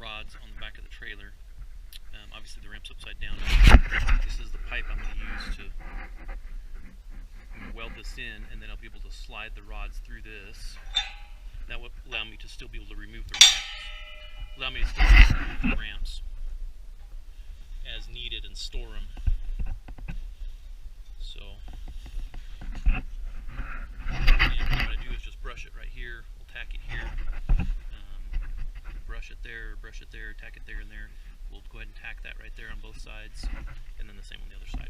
rods on the back of the trailer. Obviously the ramp's upside down. This is the pipe I'm going to use to weld this in, and then I'll be able to slide the rods through this. That will allow me to still be able to remove the ramps. Allow me to still remove the ramps as needed and store them. So, and what I'm going to do is just brush it right here. We'll tack it here. Brush it there, tack it there and there. We'll go ahead and tack that right there on both sides, and then the same on the other side.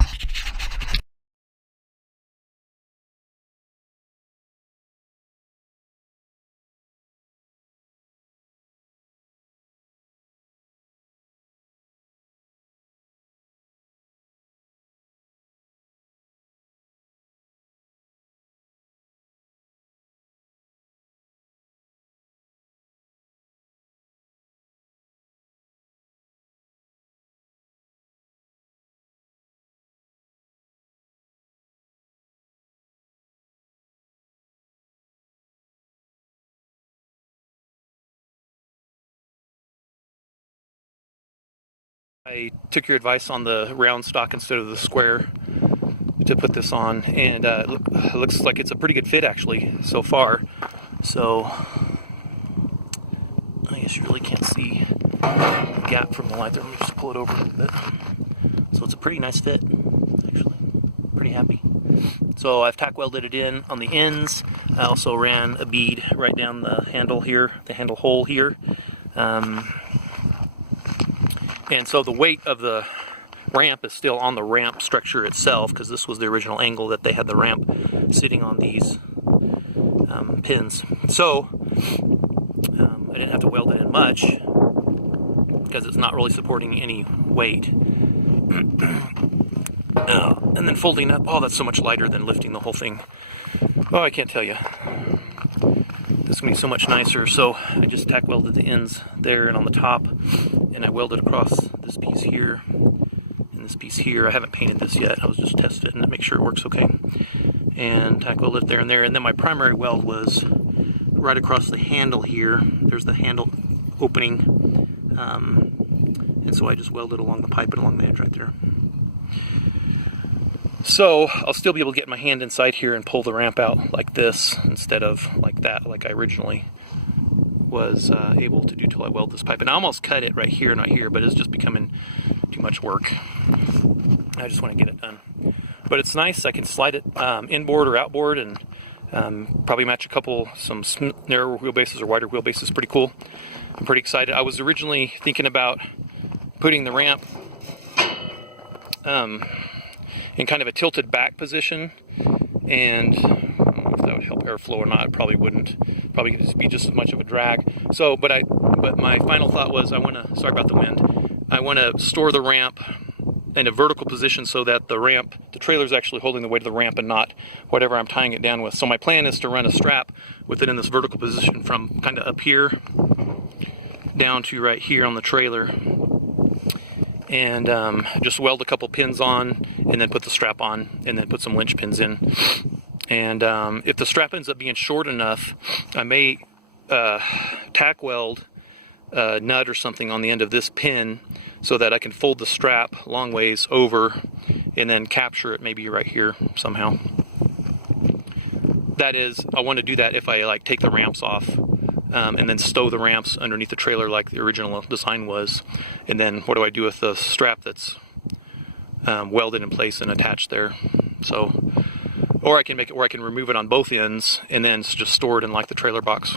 I took your advice on the round stock instead of the square to put this on, and it looks like it's a pretty good fit actually so far. So I guess you really can't see the gap from the light there. Let me just pull it over a little bit. So it's a pretty nice fit actually. Pretty happy. So I've tack welded it in on the ends. I also ran a bead right down the handle here, the handle hole here. And so the weight of the ramp is still on the ramp structure itself, because this was the original angle that they had the ramp sitting on these pins. So I didn't have to weld it in much because it's not really supporting any weight. And then folding up, oh, that's so much lighter than lifting the whole thing. Oh, I can't tell you. This is going to be so much nicer. So I just tack welded the ends there and on the top, and I welded across this piece here and this piece here. I haven't painted this yet. I was just testing it and make sure it works okay. And tack welded it there and there. And then my primary weld was right across the handle here. There's the handle opening. And so I just welded along the pipe and along the edge right there. So I'll still be able to get my hand inside here and pull the ramp out like this instead of like that, like I originally was able to do till I weld this pipe. And I almost cut it right here, not here, but it's just becoming too much work. I just want to get it done. But it's nice. I can slide it inboard or outboard, and probably match some narrower wheelbases or wider wheelbases. Pretty cool. I'm pretty excited. I was originally thinking about putting the ramp in kind of a tilted back position, and I don't know if that would help airflow or not. It probably wouldn't. Probably could just be just as much of a drag. So, but my final thought was sorry about the wind. I want to store the ramp in a vertical position so that the trailer is actually holding the weight of the ramp and not whatever I'm tying it down with. So my plan is to run a strap with it in this vertical position from kind of up here down to right here on the trailer, and just weld a couple pins on, and then put the strap on, and then put some winch pins in. And if the strap ends up being short enough, I may tack weld a nut or something on the end of this pin so that I can fold the strap long ways over and then capture it maybe right here somehow. That is, I want to do that if I like take the ramps off, and then stow the ramps underneath the trailer like the original design was. And then what do I do with the strap that's welded in place and attached there? So, or I can make it where I can remove it on both ends and then just store it in like the trailer box.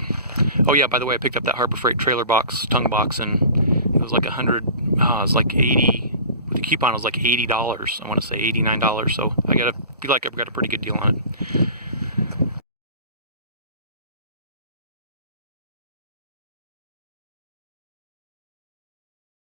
Oh yeah, by the way, I picked up that Harbor Freight trailer box, tongue box, and it was like it was like 80, with the coupon it was like $80. I want to say $89. So I feel like I've got a pretty good deal on it.